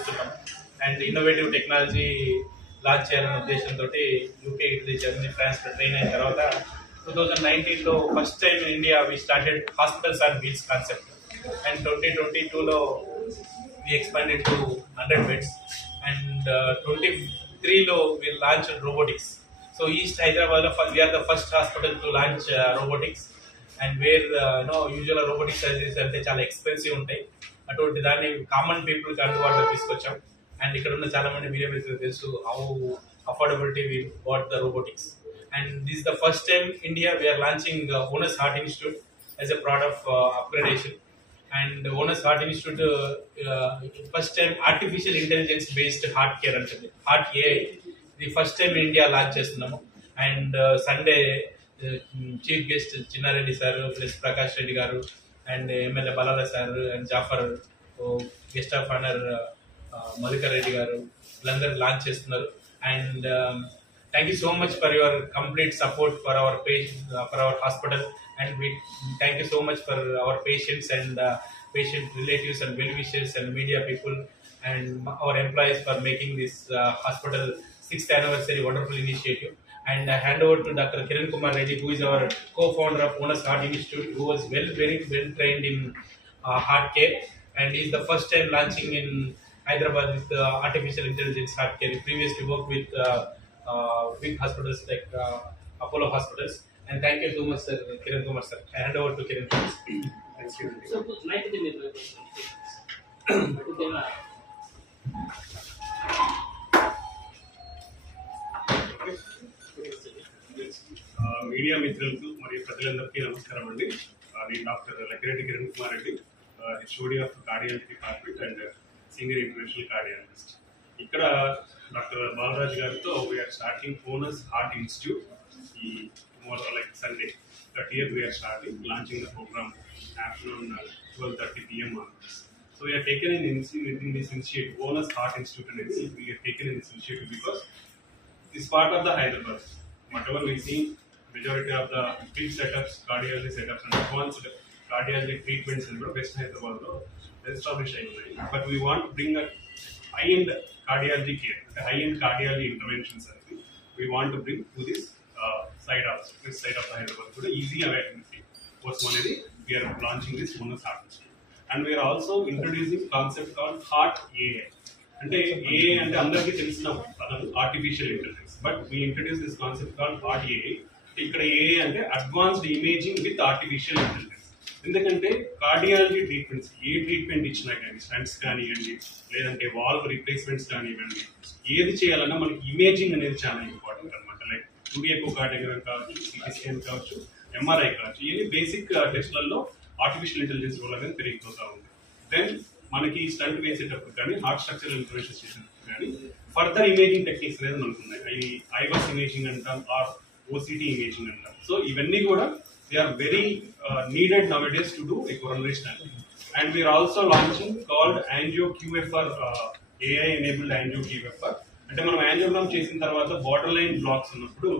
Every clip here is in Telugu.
చేస్తున్నాం. అండ్ ఇన్నోవేటివ్ టెక్నాలజీ లాంచ్ చేయాలనే ఉద్దేశంతో యూకే, ఇటలీ, జర్మనీ, ఫ్రాన్స్లో ట్రైన్ అయిన తర్వాత 2019లో first time in India we started hospitals on wheels concept. And 2022లో we expanded to 100 beds, and 23lo we launched robotics. So East Hyderabad we are the first hospital to launch robotics, and where usual robotic surgeries ante chaala expensive ఉంటాయి, అటువంటి దాన్ని కామన్ పీపుల్ కి అందుబాటులో తీసుకొచ్చాం. అండ్ ఇక్కడ ఉన్న చాలా మంది మీడియా మీకు తెలుసు how affordability we bought the robotics. And this the first time India we are launching Onus Heart Institute as a part of upgradation. And Onus Heart Institute first time artificial intelligence based heart care అంటే heart AI the first time India launch చేస్తున్నాము. And Sunday chief guest Chinnareddy sir plus Prakash Reddy garu and MLA Balala sir and Jafar guest of honour Madhukar Reddy garu వీళ్ళందరూ లాంచ్ చేస్తున్నారు. And thank you so much for your complete support for our for our hospital. And we thank you so much for our patients and patient relatives and well-wishers and media people and our employees for making this hospital 6th anniversary wonderful initiative. And I hand over to Dr. Kiran Kumar Reddy, who is our co-founder of Onus Heart Institute, who was very well trained in heart care, and he is the first time launching in Hyderabad with artificial intelligence heart care. He previously worked with big hospitals like Apollo hospitals. And thank you so much, sir, Kiran Kumar sir. I hand over to Kiran Kumar. Thank you. So, media మిత్రులకు మరియు ప్రజలందరికీ నమస్కారం అండి. నేను doctor Lakkireddy Kiran Kumar Reddy, HOD of cardiology department and senior international cardiologist. ఇక్కడ డాక్టర్ బాలరాజ్ గారితో we're starting Onus heart institute. ఈ tomorrow, like Sunday, 30th, we are starting, launching the program afternoon 12:30 p.m. onwards. So we are taken in this initiative, Onus Heart Institute, and we are taken in this initiative because it's part of the Hyderabad. Whatever we see, majority of the big setups, cardiology setups, and advanced cardiology treatments in West Hyderabad established. But we want to bring a high-end cardiology care, high-end cardiology interventions. We want to bring to this side of the Hyderabad kuda easy availability was one edi. We are launching this Onus Heart Institute, and we are also introducing concept called Heart AI. Ante AI ante andariki telusina padam artificial intelligence, but we introduce this concept called Heart AI. Ikkada AI ante advanced imaging with artificial intelligence. ఎందుకంటే కార్డియాలజీ ట్రీట్మెంట్స్ ఏ ట్రీట్మెంట్ ఇచ్చినా కానీ స్టంట్స్ కానివ్వండి లేదంటే వాల్వ్ రిప్లేస్మెంట్స్ కానివ్వండి ఏది చేయాలన్నా మనకి ఇమేజింగ్ అనేది చాలా ఇంపార్టెంట్ అనమాట. లైక్ 2D ఎకోకార్డియోగ్రామ్ కావచ్చు, సిటీ స్కాన్ కావచ్చు, ఎంఆర్ఐ కావచ్చు, ఇవన్నీ బేసిక్ టెస్ట్లలో ఆర్టిఫిషియల్ ఇంటెలిజెన్స్ వల్ల అనేది పెరిగిపోతూ ఉంది. దెన్ మనకి స్టంట్ వేసేటప్పుడు కానీ హార్ట్ స్ట్రక్చరల్ ఇన్ఫర్మేషన్ చేసేటప్పుడు కానీ ఫర్దర్ ఇమేజింగ్ టెక్నిక్స్ అనేది మనకు ఉన్నాయి. అవి ఐవాస్ ఇమేజింగ్ అంటాం, ఆర్ ఓసిటీ ఇమేజింగ్ అంటాం. సో ఇవన్నీ కూడా they are very needed nowadays to do a coronary stent. And we are also launching called angio QFR, AI enabled angio QFR. అంటే మనం యాంజియోగ్రామ్ చేసిన తర్వాత బార్డర్ లైన్ బ్లాక్స్ ఉన్నప్పుడు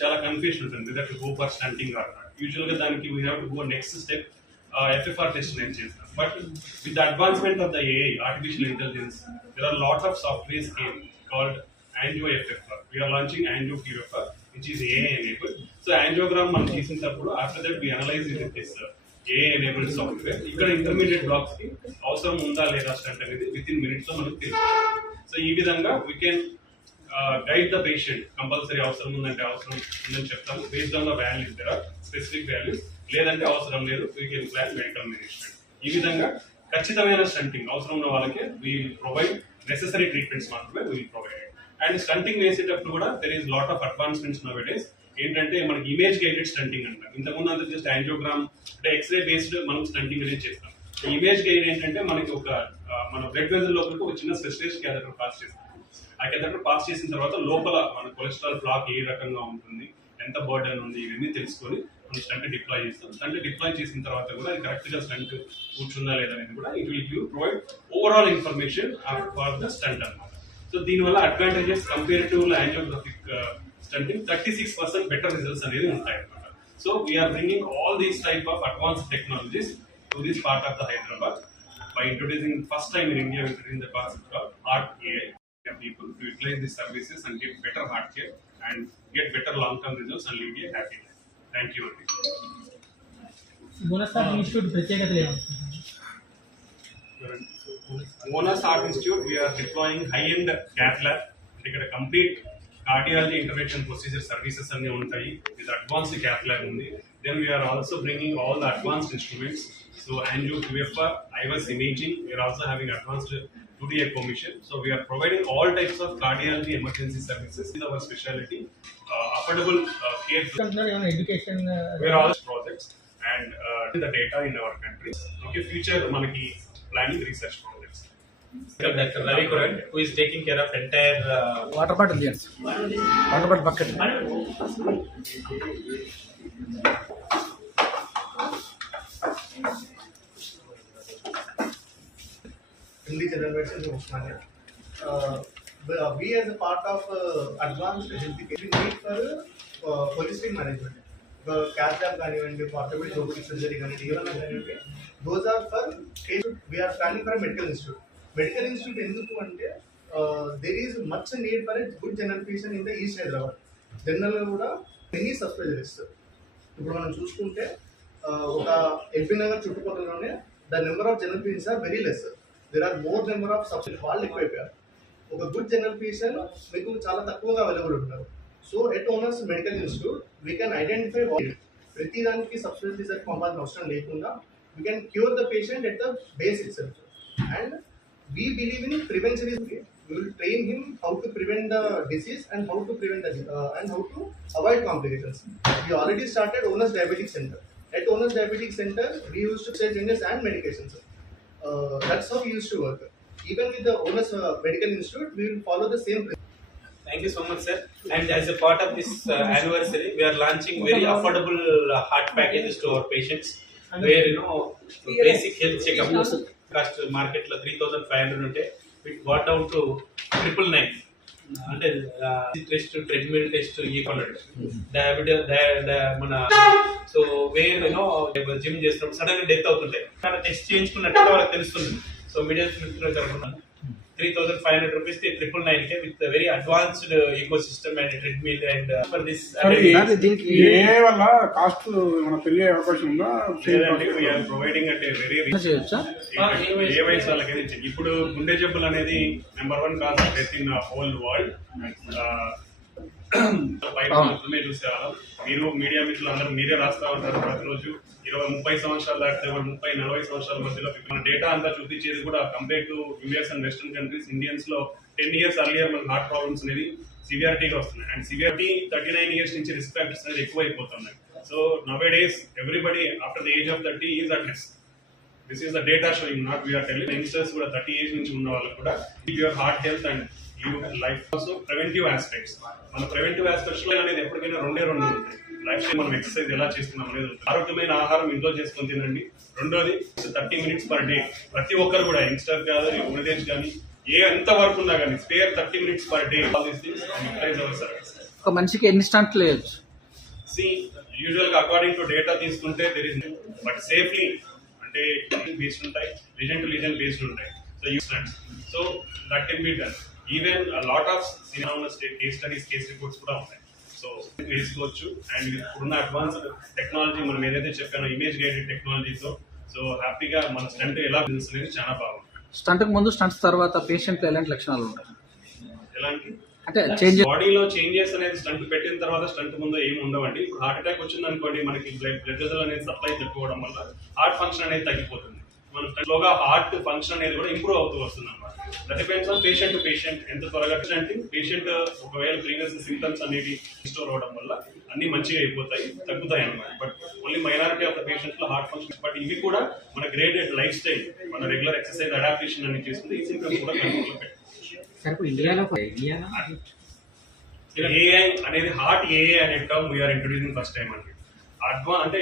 చాలా కన్ఫ్యూషన్ ఉంటుంది, that go for stenting or not. యూజువల్గా దానికి we have to go next step FFR test నేను చేస్తాం. But with the advancement of the AI, artificial intelligence, there are lot of softwares came called angio FFR. We are launching angio QFR, which is AI enabled. So angiogram మనం చేసినప్పుడు after that we analyze it with this AI enabled software. ఇక్కడ ఇంటర్మీడియట్ బ్లాక్స్ కి అవసరం ఉందా లేదా స్టంట్ అనేది విత్ ఇన్ మినిట్స్ లో మనకు తెలుస్తుంది. సో ఈ విధంగా we can guide the patient. Compulsory అవసరం ఉందంటే అవసరం ఉందని చెప్తాము. Based on the values, there are specific values. లేదంటే అవసరం లేదు, we can plan medical management. ఈ విధంగా ఖచ్చితమైన స్టంటింగ్ అవసరం ఉన్న వాళ్ళకి we provide necessary treatments మాత్రమే we provide. అండ్ స్టంటింగ్ వేసేటప్పుడు కూడా there is lot of advancements now days. ఏంటంటే మనకి ఇమేజ్ గైడెడ్ స్టంటింగ్ అంటాం. ఇంతకుముందు అంతా జస్ట్ యాంజియోగ్రామ్ అంటే ఎక్స్రే బేస్డ్ మనం స్టంటింగ్ అనేది చేస్తాం. ఇమేజ్ గైడ్ ఏంటంటే మనకి మన బ్లడ్ వెజల్ లోపలికి ఒక చిన్న స్పెషలిస్ట్ క్యాథెటర్ పాస్ చేస్తాం. ఆ క్యాథెటర్ పాస్ చేసిన తర్వాత లోపల మన కొలెస్ట్రాల్ బ్లాక్ ఏ రకంగా ఉంటుంది, ఎంత బర్డెన్ ఉంది, ఇవన్నీ తెలుసుకొని మనం స్టంట్ డిప్లాయ్ చేస్తాం. స్టంట్ డిప్లాయ్ చేసిన తర్వాత కూడా అది కరెక్ట్ గా స్టంట్ కూర్చుందా లేదనేది కూడా it will give provide overall information for the stent అన్నమాట. సో దీనివల్ల advantages compare to angiographic stenting 36% better results అనేది ఉంటాయి అన్నమాట. So we are bringing all these type of advanced technologies to this part of the Hyderabad by introducing first time in India, introducing the concept of heart AI. People to utilize these services and get better heart care and get better long-term results and lead a happy life. Thank you. Bonus heart institute ప్రత్యేకతలు ఏమంటారు? Monas Heart Institute, we are deploying high-end cath lab. ఇక్కడ complete cardiology intervention procedure services అన్ని ఉంటాయి. with advanced cath lab ఉంది. Then we are also bringing all the advanced instruments. So angio, QFR, IVUS imaging. We are also having advanced 2D echo machine. So we are providing all types of cardiology emergency services in our specialty. Affordable care. ఏమైనా education We are all projects and the data in our country. Okay, future manaki planning research projects. Dr. Ravi Kuran, who is taking care of entire water bottle చేయండి. Water bottle bucket. Hindi generation of Osmania. We as a part of advanced health care, we need for holistic management. Cath lab కానివ్వండి, orthopedic robotic surgery కానివ్వండి, ఏమైనా కానివ్వండి, those are for we are planning for a medical institute. Medical institute ఎందుకు అంటే there is much need for a good general patient in the East Hyderabad. General గా కూడా మెనీ సబ్ స్పెషలిస్ట్ ఇప్పుడు మనం చూసుకుంటే ఒక ఎల్బీ నగర్ చుట్టుపక్కలలోనే the number of general patients are very less. There are more number of sub వాళ్ళు ఎక్కువైపోయారు. ఒక గుడ్ జనరల్ పేషెంట్ మీకు చాలా తక్కువగా అవైలబుల్ ఉంటారు. So at owners medical institute we can identify ప్రతి దానికి సబ్ స్పెషలిస్ట్ పంపాల్సిన అవసరం లేకుండా we can cure the patient at the base it self. And we believe in prevention is okay. We will train him how to prevent the disease and how to prevent the and how to avoid complications. We already started Onus Diabetic Center. At Onus Diabetic Center, we used to sell changes and medications. That's how we used to work. Even with the Onus Medical Institute, we will follow the same principle. Thank you so much, sir. And as a part of this anniversary, we are launching very affordable heart packages to our patients, where basic health checkup cost market lo 3,500 unte it got down to 999. అంటే టెస్ట్, ట్రెడ్మిల్ టెస్ట్, ఈ డయాబెటీస్ మన సో వేర్ జిమ్ చేస్తున్నప్పుడు సడన్ గా డెత్ అవుతుంటాయి. టెస్ట్ చేయించుకున్నట్టు వాళ్ళకి తెలుస్తుంది. సో మీడియా మిత్రులు తరఫున 3,500 rupees 999 with a very advanced ecosystem and treadmill and for this. దీనికి ఏ వల్ల కాస్ట్ మనం పెరిగే అవకాశం ఉందా? ప్రొవైడింగ్ అంటే వెరీ ఏ వయసు వాళ్ళకైతే ఇప్పుడు గుండె జబ్బులు అనేది number 1 cause of death in whole world. మాత్రమే చూసేవాళ్ళం. మీరు మీడియా మిత్రులు అందరూ మీరే రాస్తా ఉంటారు ప్రతిరోజు. 20-30 సంవత్సరాలు దాటితే 30-40 సంవత్సరాల మధ్యలో మన డేటా అంతా చూపించేది కూడా compare to US and western countries. Indians లో 10 years అర్లియర్ మన హార్ట్ ప్రాబ్లమ్స్ అనేది సివియారిటీగా వస్తున్నాయి. అండ్ సివియారిటీ 39 years నుంచి రిస్క్ ఫ్యాక్టర్స్ అనేది ఎక్కువ అయిపోతున్నాయి. So nowadays everybody after the age of 30 is at risk. This is the data showing, not we are telling. Youngsters కూడా 30 years నుంచి ఉన్న వాళ్ళకి కూడా your heart health and life. Also preventive aspects. మన ప్రివెంటివ్ ఆస్పెక్ట్స్ లో అనేది ఎప్పటికైనా 2 ఉంటాయి. లైఫ్ స్టైల్ మనం ఎక్సర్సైజ్ ఎలా చేస్తున్నాం అనేది ఉంటుంది. ఆరోగ్యమైన ఆహారం ఇంట్లో చేసుకొని తినండి. రెండోది 30 minutes per day. ప్రతి ఒక్కరు కూడా యంగ్స్టర్ కాదు, ఓల్డ్ ఏజ్ కానీ ఎంత వర్క్ ఉన్నా కానీ spare 30 minutes per day. All these things utilise our service. ఒక మనిషికి ఎన్ని స్టంట్లు వేయొచ్చు? యూజువల్ గా అకార్డింగ్ టు డేటా తీసుకుంటే దేర్ ఇస్ బట్ సేఫ్లీ అంటే బేస్డ్ ఉంటాయి, లీజన్ టు లీజన్ బేస్డ్ ఉంటాయి. So you stents, so that can be done. Even lot of case studies, case reports కూడా ఉంటాయి. సో వేసుకోవచ్చు. అండ్ ఇప్పుడున్న అడ్వాన్స్డ్ టెక్నాలజీ మనం ఏదైతే చెప్పానో ఇమేజ్ గైడెడ్ టెక్నాలజీతో సో హ్యాపీగా మన స్టంట్ ఎలా బిజినెస్ అనేది చాలా బాగుంది. స్టంట్ ముందు, స్టంట్స్ తర్వాత పేషెంట్ ఎలాంటి లక్షణాలు ఉంటాయి? ఎలాంటి అంటే చేంజ్ బాడీలో చేంజెస్ అనేది స్టంట్ పెట్టిన తర్వాత స్టంట్ ముందు ఏమి ఉండవండి. ఇప్పుడు హార్ట్ అటాక్ వచ్చింది అనుకోండి, మనకి బ్లడ్ వెజల్ అనేది సప్లై తగ్గిపోవడం వల్ల హార్ట్ ఫంక్షన్ అనేది తగ్గిపోతుంది. మన స్లోగా హార్ట్ ఫంక్షన్ అనేది కూడా ఇంప్రూవ్ అవుతూ వస్తుంది అన్నమాట. That depends on patient to patient ఎంత త్వరగా అంటే పేషెంట్ ఒకవేళ ప్రీవియస్ సింప్టమ్స్ అనేవి స్టోర్ అవడం వల్ల అన్ని మంచిగా అయిపోతాయి, తగ్గుతాయి అన్నమాట. But only minority of the patients లో హార్ట్ ఫంక్షన్. బట్ ఇవి కూడా మన గ్రేడెడ్ లైఫ్ స్టైల్, మన రెగ్యులర్ ఎక్సర్సైజ్ అడాప్టేషన్ అనేది చేసుకుంటే ఈ సింప్టమ్స్ కూడా కంట్రోల్లో పెట్టాలి. ఏఐ అనేది హార్ట్ ఏఐ అనే term we are introducing first time అండి. అంటే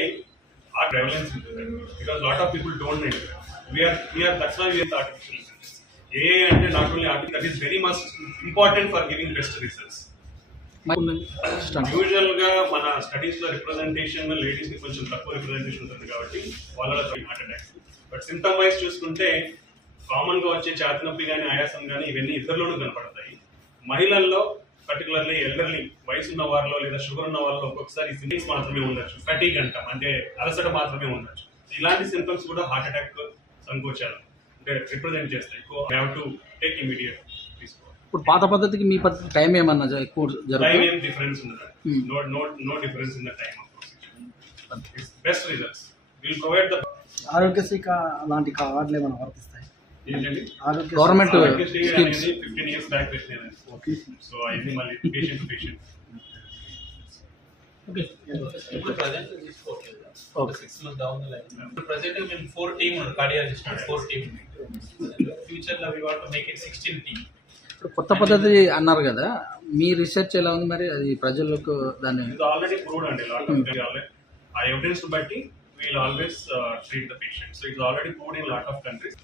హార్ట్ ప్రెవలెన్స్ ఉంటుంది because lot of people don't know. We are that's why we are artificial intelligence. AI అంటే not only artificial, that is very much important for giving best results. Usual గా మన స్టడీస్ లో రిప్రజెంటేషన్ లేడీస్ కి కొంచెం తక్కువ రిప్రజెంటేషన్ ఉంటుంది కాబట్టి వాళ్ళ heart attack. But symptom wise చూసుకుంటే కామన్ గా వచ్చే ఛాతి నొప్పి కానీ ఆయాసం కానీ ఇవన్నీ ఇద్దరిలోనూ కనపడతాయి. మహిళల్లో పర్టికులర్లీ ఎల్డర్లీ వయసు ఉన్న వారిలో లేదా షుగర్ ఉన్న వాళ్ళలో ఒక్కొక్కసారి సింప్టమ్స్ మాత్రమే ఉండొచ్చు, ఫటీగ్ అంటాం, అంటే అలసట మాత్రమే ఉండొచ్చు. ఇలాంటి సింప్టమ్స్ కూడా హార్ట్ అటాక్ సంకోచాలు అంటే రిప్రజెంట్ చేస్తాయి. హ్యావ్ టు టేక్ ఇమీడియట్ తీసుకోవాలి. ఇప్పుడు పాత పద్ధతికి మీ పద్ధతి టైం ఏమన్నా ఎక్కువ టైం జరుగుతుంది? ఏం డిఫరెన్స్ ఉండదు. No difference in the time of procedure. It's best results. Will provide the Aarogyasri అలాంటి కార్డులు ఏమైనా వర్తిస్తాయి? ఏంటండి గవర్నమెంట్ ఆరోగ్యశ్రీ స్కీమ్స్. అనేది 15 years బ్యాక్ పెట్టినది. సో ఇది మళ్ళీ పేషెంట్ టు పేషెంట్. ఇప్పుడు ప్రజెంట్ తీసుకోవట్లేదు. ఒక 6 months down the line. ఇప్పుడు ప్రజెంట్ మేము 4 team కార్డియాలజిస్ట్ 4 team. ఫ్యూచర్ లో we want to make it 16 team. ఇప్పుడు కొత్త పద్ధతి అన్నారు కదా, మీ రీసెర్చ్ ఎలా ఉంది మరి? అది ప్రజలకు దాన్ని ఇది ఆల్రెడీ ప్రూవ్డ్ అండి. లాట్ ఆఫ్ ఆ ఎవిడెన్స్ బట్టి wheel always treat the patient. So it's already proved in lot of countries.